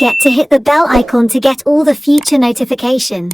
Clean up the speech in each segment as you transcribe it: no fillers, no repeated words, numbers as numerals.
forget to hit the bell icon to get all the future notification.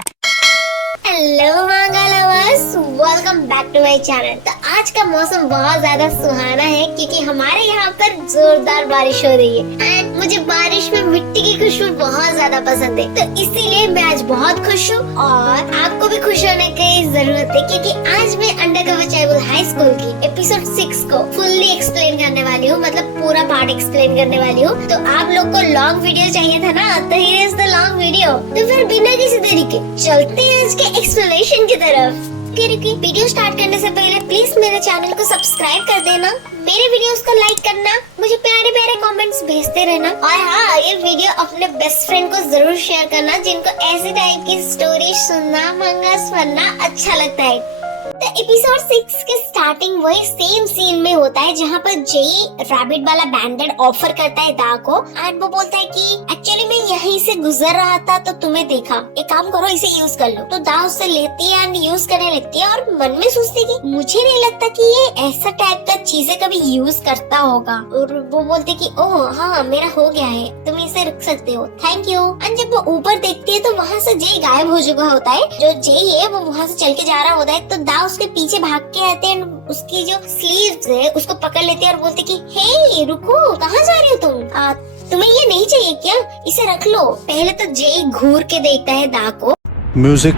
Hello manga lovers, welcome back to my channel. तो आज का मौसम बहुत ज्यादा सुहाना है क्योंकि हमारे यहाँ पर जोरदार बारिश हो रही है एंड मुझे बारिश में मिट्टी की खुशबू बहुत ज्यादा पसंद है। तो इसीलिए मैं आज बहुत खुश हूँ और आपको भी खुश होने की जरूरत है क्योंकि आज मैं अंडरकवर चाइल्ड हाई स्कूल की एपिसोड 6 को फुल्ली एक्सप्लेन करने वाली हूँ, मतलब पूरा पार्ट एक्सप्लेन करने वाली हूँ। तो आप लोग को लॉन्ग वीडियो चाहिए था ना, तो here is the long video. तो फिर बिना किसी देरी के चलते हैं आज के एक्सप्लेनेशन की तरफ। वीडियो स्टार्ट करने से पहले प्लीज मेरे चैनल को सब्सक्राइब कर देना, मेरे वीडियोस को लाइक करना, मुझे प्यारे प्यारे कमेंट्स भेजते रहना और हाँ, ये वीडियो अपने बेस्ट फ्रेंड को जरूर शेयर करना जिनको ऐसी टाइप की स्टोरी सुनना, मंगास पढ़ना अच्छा लगता है। तो एपिसोड 6 के स्टार्टिंग वही सेम सीन में होता है जहाँ पर जेई रैबिट वाला बैंडेड ऑफर करता है दा को एंड वो बोलता है कि एक्चुअली मैं यहीं से गुजर रहा था तो तुम्हें देखा, एक काम करो इसे यूज कर लो। तो दा उससे लेती है एंड यूज करने लगती है और मन में सोचती है कि मुझे नहीं लगता कि ये ऐसा टाइप का चीजें कभी यूज करता होगा। और वो बोलते कि ओह हाँ मेरा हो गया है, तुम इसे रख सकते हो, थैंक यू। एंड जब वो ऊपर देखती है तो वहाँ से जेई गायब हो चुका होता है। जो जेई है वो वहाँ से चल के जा रहा होता है तो दा उसके पीछे भाग के आते हैं, उसकी जो स्लीव्स है उसको पकड़ लेते हैं और बोलते कि हे रुको, कहाँ जा रहे हो तुम? तुम्हें ये नहीं चाहिए क्या? इसे रख लो। पहले तो जेई घूर के देखता है दा को। म्यूजिक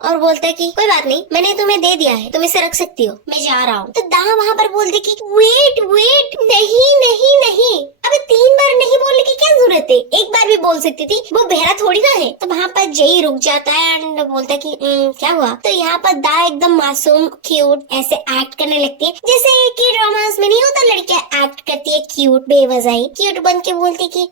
और बोलता है कि कोई बात नहीं, मैंने तुम्हें दे दिया है, तुम इसे रख सकती हो, मैं जा रहा हूँ। तो दा वहाँ पर बोलते कि वेट वेट, नहीं नहीं नहीं, अबे 3 बार नहीं बोलने की क्या जरूरत है, एक बार भी बोल सकती थी, वो बहरा थोड़ी ना है। तो वहाँ पर जेई रुक जाता है एंड बोलता है कि क्या हुआ? तो यहाँ पर दा एकदम मासूम क्यूट ऐसे एक्ट करने लगती है जैसे कि ड्रामास में नहीं होता, लड़कियां एक्ट करती है क्यूट बेवजह क्यूट बन के बोलती कि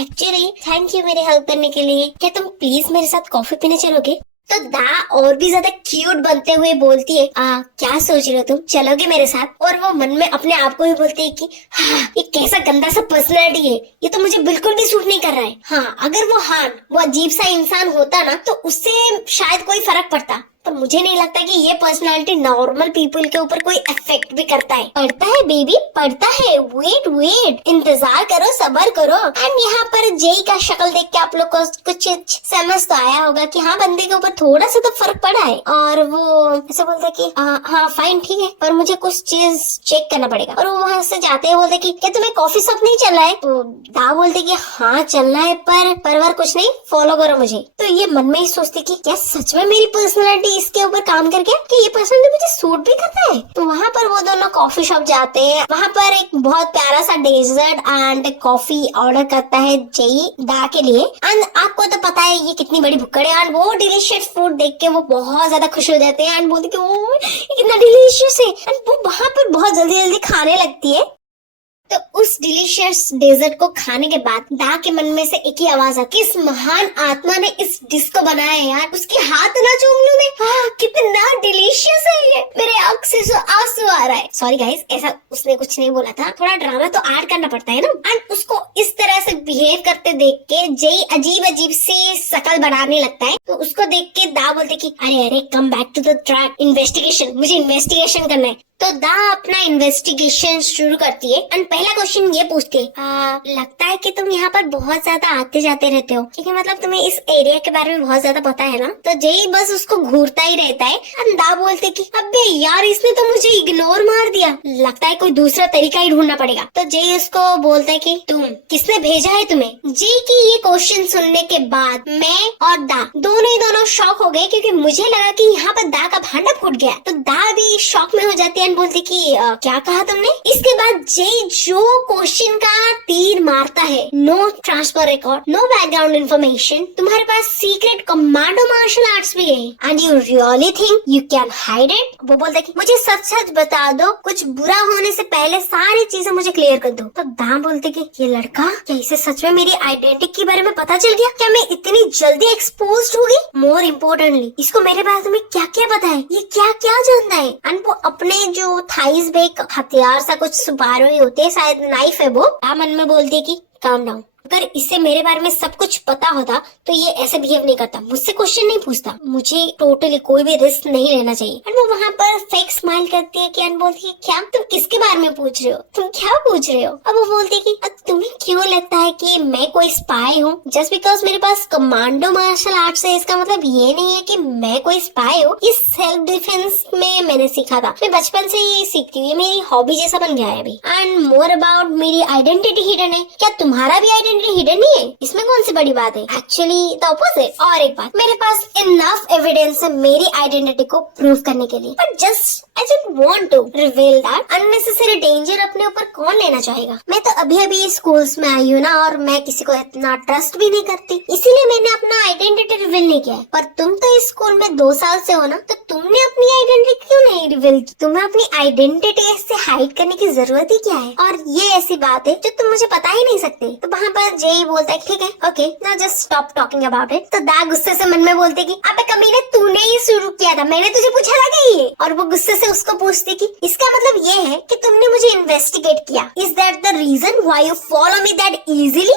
एक्चुअली थैंक यू मेरे हेल्प करने के लिए, क्या तुम प्लीज मेरे साथ कॉफी पीने चलोगे? तो दा और भी ज्यादा क्यूट बनते हुए बोलती है क्या सोच रहे हो तुम, चलोगे मेरे साथ? और वो मन में अपने आप को ही बोलती है कि हाँ ये कैसा गंदा सा पर्सनैलिटी है, ये तो मुझे बिल्कुल भी सूट नहीं कर रहा है। हाँ अगर वो अजीब सा इंसान होता ना तो उससे शायद कोई फर्क पड़ता, पर मुझे नहीं लगता कि ये पर्सनालिटी नॉर्मल पीपल के ऊपर कोई इफेक्ट भी करता है। पड़ता है बेबी, पड़ता है, वेट वेट, इंतजार करो, सब्र करो। एंड यहाँ पर जेई का शक्ल देख के आप लोग को कुछ समझ तो आया होगा कि हाँ बंदे के ऊपर थोड़ा सा तो फर्क पड़ा है। और वो ऐसे बोलते कि हाँ फाइन ठीक है, पर मुझे कुछ चीज चेक करना पड़ेगा। और वो वहाँ से जाते हैं, बोलते कि क्या तुम्हें कॉफी शॉप नहीं चलना है? तो दा बोलते कि हाँ चलना है, पर कुछ नहीं, फॉलो करो मुझे। तो ये मन में ही सोचती कि क्या सच में मेरी पर्सनैलिटी इसके ऊपर काम करके कि ये पर्सनैलिटी मुझे सूट भी करता है? तो वहाँ पर वो दोनों कॉफी शॉप जाते हैं, वहाँ पर एक बहुत प्यारा सा डेजर्ट एंड कॉफी ऑर्डर करता है जेई दा के लिए। एंड आपको तो पता है ये कितनी बड़ी भुक्कड़ है एंड वो डिलीशियस फूड देख के वो बहुत ज्यादा खुश हो जाते हैं एंड बोलते कि ओ ये कितना डिलीशियस है। एंड वो वहाँ पर बहुत जल्दी जल्दी खाने लगती है। तो उस डिलीशियस डेजर्ट को खाने के बाद दा के मन में से एक ही आवाज आती है, किस महान आत्मा ने इस डिश को बनाया है यार, उसके हाथ ना चूम लूं मैं, कितना डिलीशियस है ये, मेरे आंख से आंसू आ रहा है। सॉरी गाइस, ऐसा उसने कुछ नहीं बोला था, थोड़ा ड्रामा तो ऐड करना पड़ता है ना। एंड उसको इस तरह से बिहेव करते देख के जेई अजीब अजीब सी शकल बनाने लगता है। तो उसको देख के दा बोलते कि अरे come back to the track, investigation, मुझे इन्वेस्टिगेशन करना है। तो दा अपना इन्वेस्टिगेशन शुरू करती है एंड पहला क्वेश्चन ये पूछती है लगता है कि तुम यहाँ पर बहुत ज्यादा आते जाते रहते हो, क्योंकि मतलब तुम्हें इस एरिया के बारे में बहुत ज्यादा पता है ना? तो जेई बस उसको घूरता ही रहता है एंड दा बोलते कि अबे यार इसने तो मुझे इग्नोर मार दिया, लगता है कोई दूसरा तरीका ही ढूंढना पड़ेगा। तो जेई उसको बोलता है कि तुम किसने भेजा है तुम्हें? जेई की ये क्वेश्चन सुनने के बाद मैं और दा दोनों शॉक हो गए क्योंकि मुझे लगा कि यहाँ पर दा का भांडा फूट गया। तो दा भी शॉक में हो जाती है बोलते कि क्या कहा तुमने? इसके बाद जेई जो क्वेश्चन का तीर मारता है, no transfer record, no background information, तुम्हारे पास सीक्रेट कमांडो मार्शल आर्ट्स भी है and you really think you can hide it? वो बोलता है कि मुझे सच सच बता दो, कुछ बुरा होने से पहले सारी चीजें मुझे क्लियर कर दो। तो दा बोलते कि ये लड़का, क्या इसे सच में मेरी आइडेंटिटी के बारे में पता चल गया? क्या मैं इतनी जल्दी एक्सपोज होगी? मोर इम्पोर्टेंटली इसको मेरे बारे में क्या क्या पता है, ये क्या क्या जानता है? एंड वो अपने जो थाइस में एक हथियार सा कुछ सुपारी होते है, शायद नाइफ है, वो मन में बोलती है कि काम डाउन, अगर इसे मेरे बारे में सब कुछ पता होता तो ये ऐसे बिहेव नहीं करता, मुझसे क्वेश्चन नहीं पूछता, मुझे टोटली कोई भी रिस्क नहीं लेना चाहिए। और वो वहाँ पर फेक स्माइल करती है कि बोलती है क्या तुम किसके बारे में पूछ रहे हो, तुम क्या पूछ रहे हो। अब वो बोलती है कि तुम्हें क्यों लगता है कि मैं कोई स्पाई हूँ? जस्ट बिकॉज मेरे पास कमांडो मार्शल आर्ट्स है इसका मतलब ये नहीं है कि मैं कोई स्पाई हूँ। इस सेल्फ डिफेंस में मैंने सीखा था, मैं बचपन से ही सीखती हूँ, ये मेरी हॉबी जैसा बन गया है अभी। एंड मोर अबाउट मेरी आइडेंटिटी हिडन है। क्या तुम्हारा भी आइडेंटिटी हिडन नहीं है? इसमें कौन सी बड़ी बात है? Actually the opposite. और एक बात, मेरे पास इनफ एविडेंस है मेरी आइडेंटिटी को प्रूव करने के लिए, but just I don't want to reveal that. Unnecessary danger अपने ऊपर कौन लेना चाहेगा? मैं तो अभी अभी स्कूल्स में आई हूँ ना, और मैं किसी को इतना ट्रस्ट भी नहीं करती, इसीलिए मैंने अपना आइडेंटिटी रिवील नहीं किया है। पर तुम तो इस स्कूल में 2 साल से हो ना, तो तुमने अपनी आइडेंटिटी क्यों नहीं रिवील की? तुम्हें अपनी आइडेंटिटी से हाइड करने की जरूरत ही क्या है? और ये ऐसी बात है जो तुम मुझे बता ही नहीं सकते। तो वहाँ पर जेई बोलता है ठीक है, okay now just stop talking about it. तो दा गुस्से से मन में बोलते कि अबे कमीने, तूने ही शुरू किया था, मैंने तुझे पूछा था क्या ये? और वो गुस्से से उसको पूछती कि इसका मतलब ये है कि तुमने मुझे इन्वेस्टिगेट किया, is that the reason why you follow me that easily?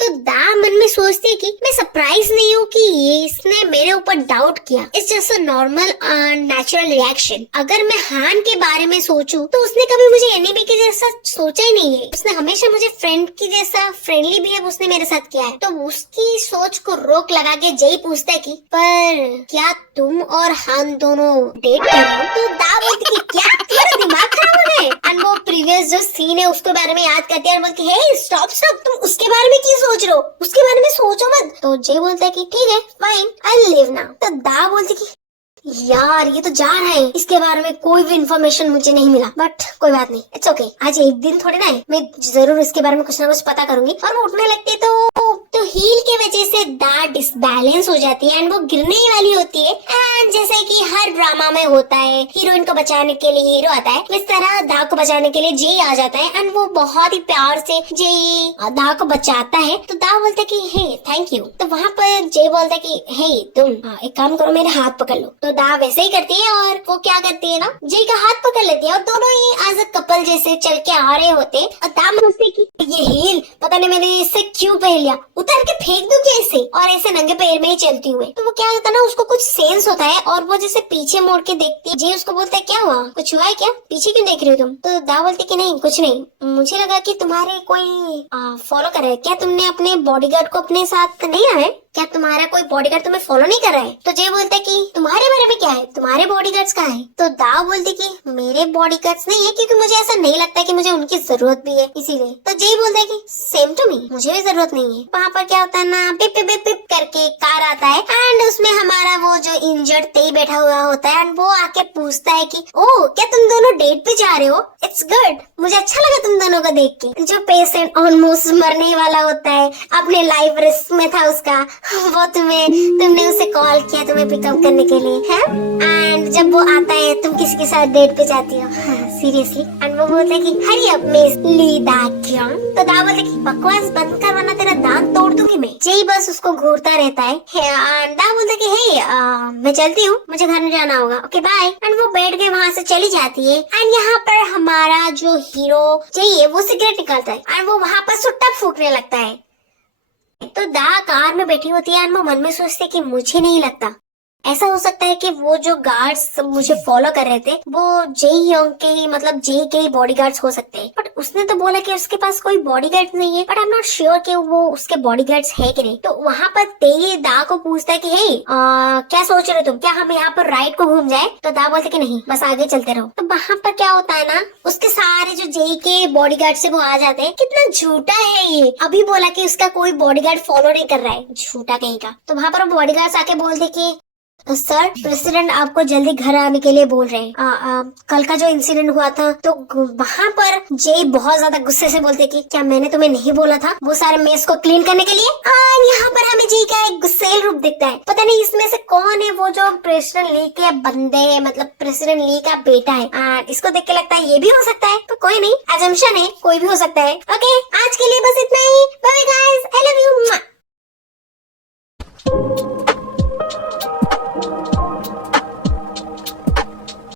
तो दा मन में सोचती है कि मैं सरप्राइज नहीं हूँ कि ये इसने मेरे ऊपर डाउट किया। It's just a normal natural reaction. अगर मैं हान के बारे में सोचूं तो उसने कभी मुझे एनिमी के जैसा सोचा ही नहीं है। उसने हमेशा मुझे फ्रेंड की जैसा फ्रेंडली बिहेव उसने मेरे साथ किया है। तो उसकी सोच को रोक लगा के जय पूछता है कि पर क्या तुम और हान दोनों डेट कर रहे हो? तो दा बोलती कि क्या तुम्हारा दिमाग खराब हो गया है? एंड वो प्रीवियस जो सीन है उसके बारे में याद करती है और बोलती है हे स्टॉप स्टॉप, तुम उसके बारे में क्यों सोच रहे हो? उसके बारे में सोचो मत। तो जय बोलता है कि ठीक है फाइन, आई लिव नाउ। तो दा बोलती कि यार ये तो जा रहा है, इसके बारे में कोई भी इन्फॉर्मेशन मुझे नहीं मिला, बट कोई बात नहीं, इट्स ओके। आज एक दिन थोड़ी ना है, मैं जरूर इसके बारे में कुछ ना कुछ पता करूंगी। और वो उठने लगती तो हील के वजह से दा डिसबैलेंस हो जाती है एंड वो गिरने ही वाली होती है। एंड जैसे कि हर ड्रामा में होता है, हीरोइन को बचाने के लिए हीरो आता है, इस तरह दा को बचाने के लिए जय आ जाता है एंड वो बहुत ही प्यार से जय दा को बचाता है। तो दा बोलता है कि हे थैंक यू। तो वहाँ पर जय बोलता है कि हे तुम एक काम करो, मेरे हाथ पकड़ लो। तो दा वैसे ही करती है और वो क्या करती है ना, जय का हाथ पकड़ लेती है और दोनों ही एज अ कपल जैसे चल के आ रहे होते हैं। और दा सोचती कि ये हील पता नहीं मैंने इससे क्यों पहन लिया, उतार के फेंक दूं क्या इसे? और ऐसे नंगे पैर में ही चलती हुए। तो वो क्या होता है ना, उसको कुछ सेंस होता है और वो जैसे पीछे मोड़ के देखती है। जय उसको बोलता है क्या हुआ, कुछ हुआ है क्या, पीछे क्यों देख रही हो तुम? तो दा बोलती कि नहीं कुछ नहीं, मुझे लगा कि तुम्हारे कोई फॉलो कर रहा है। क्या तुमने अपने बॉडीगार्ड को अपने साथ नहीं आए? क्या तुम्हारा कोई बॉडीगार्ड तुम्हें फॉलो नहीं कर रहा है? तो जय बोलता है कि तुम्हारे बारे में क्या है, तुम्हारे बॉडीगार्ड्स कहाँ है? तो दा बोलती कि मेरे बॉडीगार्ड्स नहीं है, क्योंकि मुझे ऐसा नहीं लगता कि मुझे उनकी जरूरत भी है इसीलिए। तो जय बोलता है कि सेम टू मी, मुझे भी जरूरत नहीं है। वहाँ पर क्या होता है ना, पिप पिप पिप करके कार आता है एंड उसमें हमारा वो जो इंजर्ड तेई बैठा हुआ होता है एंड वो आके पूछता है कि ओह क्या तुम दोनों डेट पे जा रहे हो? इट्स गुड, मुझे अच्छा लगा तुम दोनों को देख के। जो पेशेंट ऑलमोस्ट मरने वाला होता है, अपने लाइफ रिस्क में था उसका, वो तुमने उसे कॉल किया तुम्हें पिकअप करने के लिए है। एंड जब वो आता है तुम किसी के साथ डेट पे जाती हो सीरियसली। एंड वो बोलता है कि हरी अप मिस ली दा क्यों? तो दा बोलता है कि बकवास बंद कर वरना तेरा दांत तोड़ दूंगी मैं। जय बस उसको घूरता रहता है। दा बोलता है कि हे मैं चलती हूँ, मुझे घर में जाना होगा, ओके बाय। एंड वो बैठ के वहाँ से चली जाती है। एंड यहाँ पर हमारा जो हीरो जय है वो सिगरेट निकालता है एंड वो वहाँ पर सुट्टा फूकने लगता है। तो दा कार में बैठी होती है और वो मन में सोचती है कि मुझे नहीं लगता, ऐसा हो सकता है कि वो जो गार्ड्स मुझे फॉलो कर रहे थे वो जेई योंग के ही मतलब जेई के ही बॉडीगार्ड्स हो सकते हैं। बट उसने तो बोला कि उसके पास कोई बॉडीगार्ड नहीं है, but I am not sure कि वो उसके बॉडीगार्ड्स है कि नहीं। तो वहाँ पर तेई दा को पूछता है कि हे क्या सोच रहे हो तुम, क्या हम यहाँ पर राइड को घूम जाए? तो दा बोलते कि नहीं बस आगे चलते रहो। तो वहाँ पर क्या होता है ना, उसके सारे जो जेई के बॉडीगार्ड से वो आ जाते हैं। कितना झूठा है ये, अभी बोला कि उसका कोई बॉडीगार्ड फॉलो नहीं कर रहा है, झूठा कहीं का। तो वहाँ पर बॉडीगार्ड्स आके बोलते कि सर प्रेसिडेंट आपको जल्दी घर आने के लिए बोल रहे हैं। कल का जो इंसिडेंट हुआ था, तो वहाँ पर जय बहुत ज्यादा गुस्से से बोलते कि क्या मैंने तुम्हें नहीं बोला था वो सारे मेस को क्लीन करने के लिए? यहाँ पर हमें जय का एक गुस्सेल रूप दिखता है। पता नहीं इसमें से कौन है वो जो प्रेसिडेंट ली के बंदे है, मतलब प्रेसिडेंट ली का बेटा है। इसको देख के लगता है ये भी हो सकता है, तो कोई नहीं, अजम्पशन है, कोई भी हो सकता है। ओके आज के लिए बस इतना ही, bye guys, I love you.